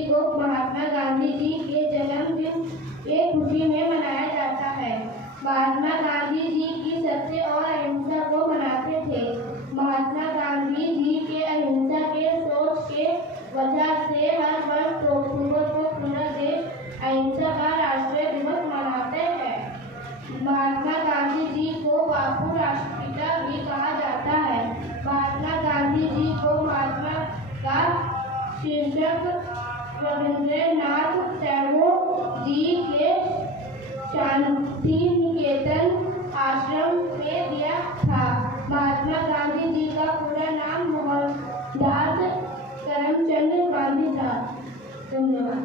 जनवरी को महात्मा गांधी जी के जन्मदिन के खुशी में मनाया जाता है। महात्मा गांधी जी की सत्य और अहिंसा को मनाते थे। महात्मा गांधी जी के अहिंसा के सोच के वजह से हर वर्ष 2 अक्टूबर को पूरा देश अहिंसा का राष्ट्रीय दिवस मनाते हैं। महात्मा गांधी जी को बापू राष्ट्रपिता भी कहा जाता है। महात्मा गांधी जी को महात्मा का शीर्षक रविंद्रनाथ टैगोर जी के शांति निकेतन आश्रम में दिया था। महात्मा गांधी जी का पूरा नाम मोहनदास करमचंद गांधी था। धन्यवाद।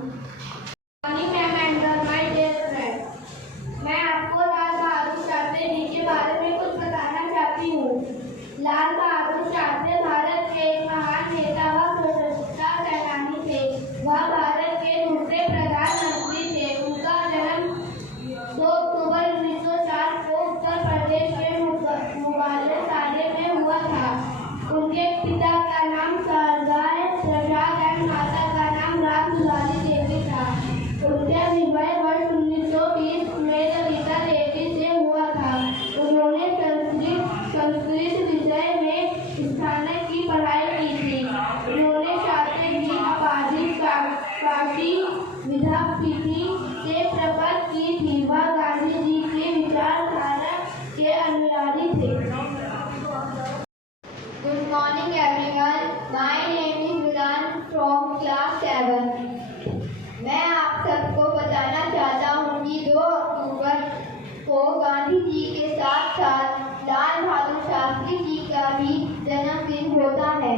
मैं आपको लाल बहादुर शास्त्री जी के बारे में कुछ बताना चाहती हूँ। लाल बहादुर शास्त्री भारत के एक महान नेता व स्वतंत्रता सेनानी थे। वह भारत के दूसरे प्रधानमंत्री थे। उनका जन्म 2 अक्टूबर 1904 को उत्तर प्रदेश के मुगलिया साले में हुआ था। उनके पिता का नाम सरदार प्रसाद और माता का नाम रामदुलारी देवी था। उनका विवाह वर्ष 1920 में ललिता देवी से हुआ था। उन्होंने संस्कृत विषय में स्नातक की पढ़ाई की थी। उन्होंने शास्त्री जी अपाधी काशी विद्यापीठ से प्राप्त की थी। वह गांधी जी के विचारधारा के अनुयायी थे। Good morning everyone. My name is Milan from class 7. मैं आप सबको बताना चाहता हूँ कि 2 अक्टूबर को गांधी जी के साथ साथ लाल बहादुर शास्त्री जी का भी जन्मदिन होता है।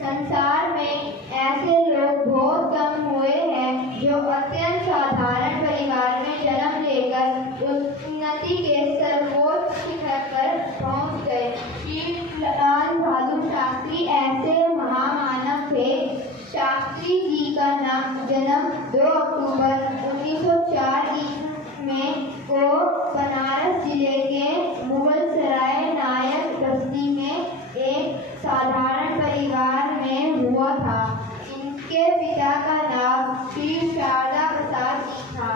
संसार में ऐसे लोग बहुत कम हुए हैं जो अत्यंत साधारण परिवार में जन्म लेकर उन्नति के सर्वोच्च शिखर पर पहुंच गए। श्री लाल बहादुर शास्त्री ऐसे महामानव थे। शास्त्री जी का जन्म 2 अक्टूबर 1904 में को बनारस जिले के मुगलसराय नायक बस्ती में एक साधारण परिवार में हुआ था। इनके पिता का नाम श्री शारदा प्रसाद जी था,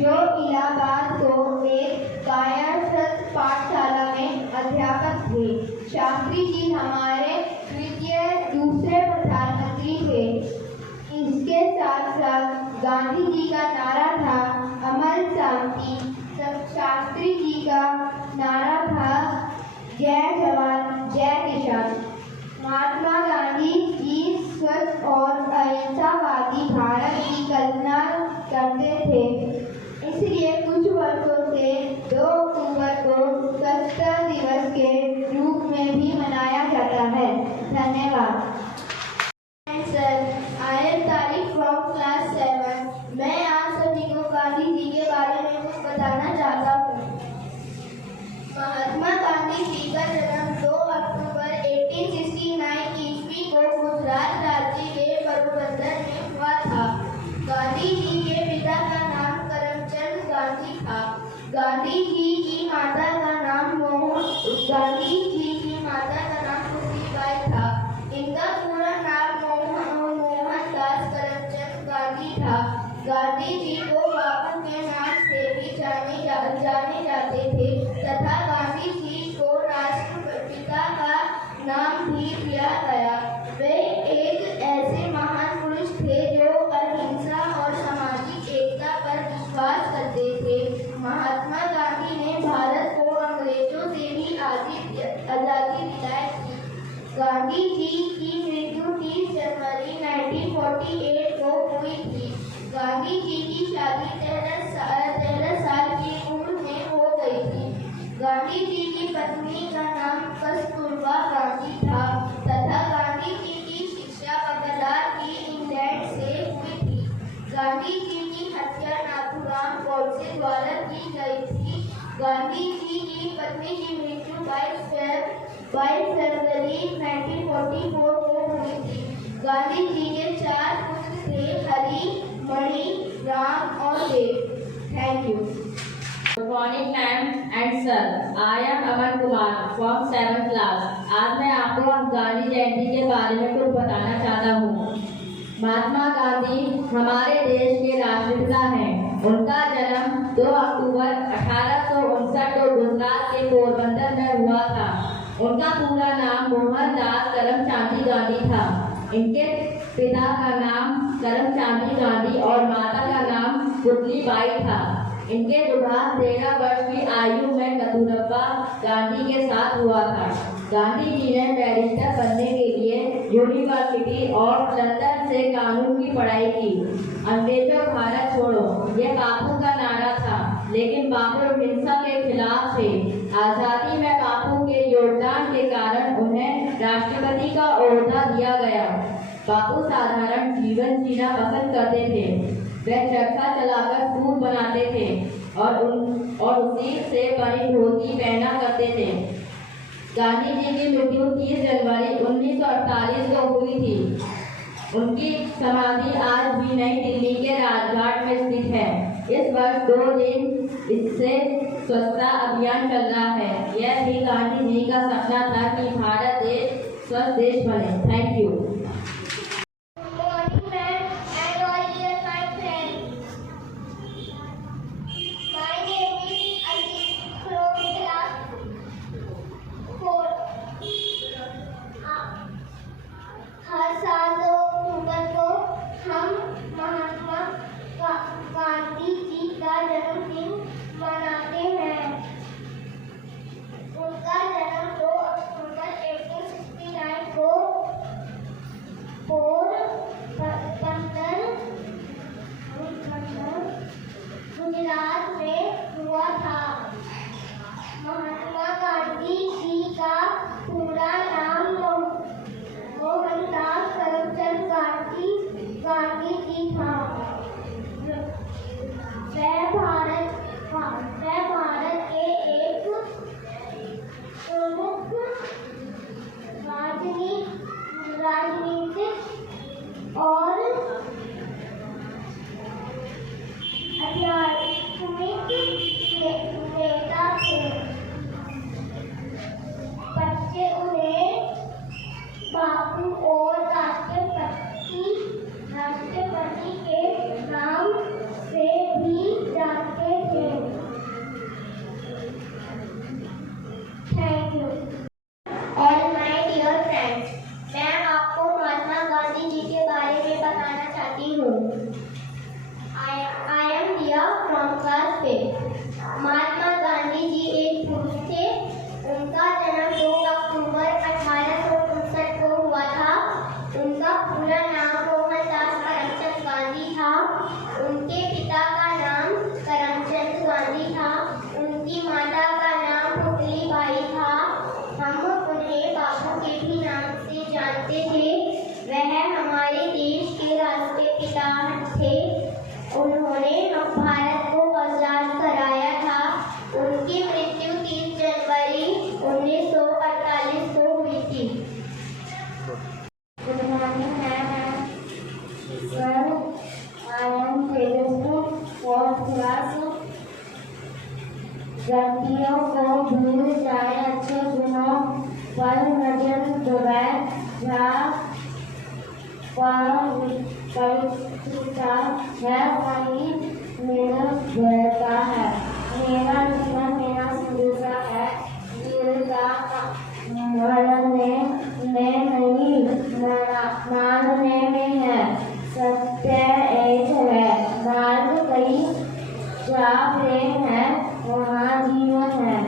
जो इलाहाबाद को एक कायस्थ पाठशाला में अध्यापक थे। शास्त्री जी हमारे दूसरे प्रधानमंत्री थे। इसके साथ साथ गांधी जी का नारा था अमर शांति। शास्त्री जी का नारा था जय जवान जय किसान। महात्मा गांधी जी स्वच्छ और अहिंसावादी भारत की कल्पना करते थे। इसलिए कुछ वर्षों से 2 अक्टूबर को स्वच्छता दिवस के रूप में भी मनाया जाता है। धन्यवाद। I am Tariq from class 7. मैं आप सभी को गांधी जी के बारे में कुछ बताना चाहता हूँ। महात्मा गांधी जी का जन्म 2 अक्टूबर 1869 ईस्वी को गुजरात राज्य के पोरबंदर में हुआ था। गांधी जी के पिता का नाम करमचंद गांधी था। गांधी जी की माता का नाम खुशीबाई था। इनका पूरा नाम मोहनदास करमचंद गांधी था। गांधी जी को बापू के नाम से भी जाने जाते थे तथा गांधी जी को राष्ट्रपिता का नाम भी दिया गया। वे एक ऐसे महान पुरुष थे जो अहिंसा और सामाजिक एकता पर विश्वास करते थे। महात्मा गांधी ने भारत को अंग्रेजों से भी आज़ादी दिलाई थी। गांधी जी की मृत्यु 30 जनवरी 1948 को हुई थी। गांधी जी की शादी 13 साल की उम्र में हो गई थी। गांधी जी की पत्नी का नाम कस्तूरबा गांधी था तथा गांधी जी की शिक्षा बंगलार की इंग्लैंड से हुई थी। गांधी जी की हत्या नाथूराम गोडसे द्वारा की गई थी। गांधी जी की पत्नी की मृत्यु 22 फरवरी 1944 को हुई थी। गांधी जी के 4 पुत्र थे, हरि, मणि, राम और Dev. Thank you. Good morning ma'am and sir. I am Aman Kumar from 7th class. आज मैं आपको गांधी जयंती के बारे में कुछ बताना चाहता हूँ। महात्मा गांधी हमारे देश के राष्ट्रपिता हैं। उनका जन्म 2 अक्टूबर 1859 को गुजरात के पोरबंदर में हुआ था। उनका पूरा नाम मोहनदास करमचंद गांधी था। इनके पिता का नाम करमचंद गांधी और माता का नाम पुतलीबाई था। इनके विवाह 13 वर्ष की आयु में कस्तूरबा गांधी के साथ हुआ था। गांधी जी ने बैरिस्टर बनने के लिए यूनिवर्सिटी ऑफ लंदन से कानून की पढ़ाई की। अंग्रेजों भारत छोड़ो यह बापू का नारा था, लेकिन बापू हिंसा के खिलाफ थे। आज़ादी में बापू के योगदान के कारण उन्हें राष्ट्रपति का ओहदा दिया गया। बापू साधारण जीवन जीना पसंद करते थे। वे चरखा चलाकर सूत बनाते थे और उसी से बनी धोती पहना करते थे। गांधी जी की मृत्यु 30 जनवरी 1948 को हुई थी। उनकी समाधि आज भी नई दिल्ली के राजघाट में स्थित है। इस वर्ष 2 दिन इससे स्वच्छता अभियान चल रहा है। यह भी गांधी जी का सपना था कि भारत देश स्वस्थ देश बने। Thank you. हर साल 2 अक्टूबर को हम महात्मा गांधी जी का जन्मदिन मनाते हैं। उनका जन्म 2 अक्टूबर 1869 को पोरबंदर गुजरात में हुआ था। महात्मा गांधी जी का पूरा नाम मोहनदास करमचंद गांधी जी था। वह भारत के एक प्रमुख राजनीतिक और आध्यात्मिक नेता थे। बच्चे उन्हें बापू और राष्ट्रपति के नाम से भी जानते थे। Thank you. और माय डियर फ्रेंड्स, मैं आपको महात्मा गांधी जी के बारे में बताना चाहती हूँ। आई एम दिया फ्रॉम क्लास 5। महात्मा गांधी जी एक पुरुष थे। उनका जन्म 2 अक्टूबर 1859 को हुआ था। उनका पूरा नाम मोहनदास करमचंद गांधी था। उनके पिता का नाम करमचंद गांधी था। उनकी माता का नाम पुतलीबाई था। हम उन्हें बापू के भी नाम से जानते थे। वह हमारे देश के राष्ट्रपिता थे। उन्होंने भारत को आजाद कराया था। उनकी मृत्यु 30 जनवरी 1948 को हुई थी। Good morning, ma'am. Sir, I am Telugu 4th class। गलतियों को भूल जाए, अच्छे गुणों पर नजर दौड़ाए, या पवित्रता है वही मेरा बेटा है। मेरा जीवन मेरा संदेशा है। वीरता मरने में नहीं, मारने में है। सत्य एक है, मार्ग कई, जहाँ प्रेम है वहाँ जीवन है।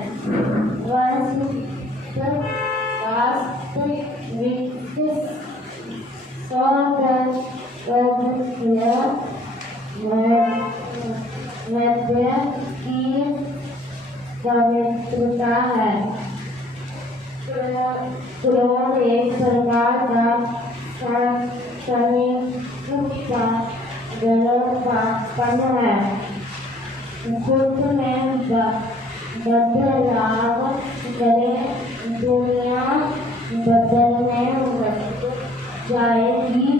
मध्य की पवित्रता है। क्रोध एक प्रकार का गलतपन है। दुख में बदलाव करे, दुनिया बदलने जाएगी।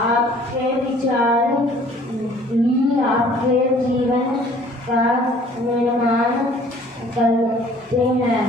आपके विचार ही आपके जीवन का निर्माण करते हैं।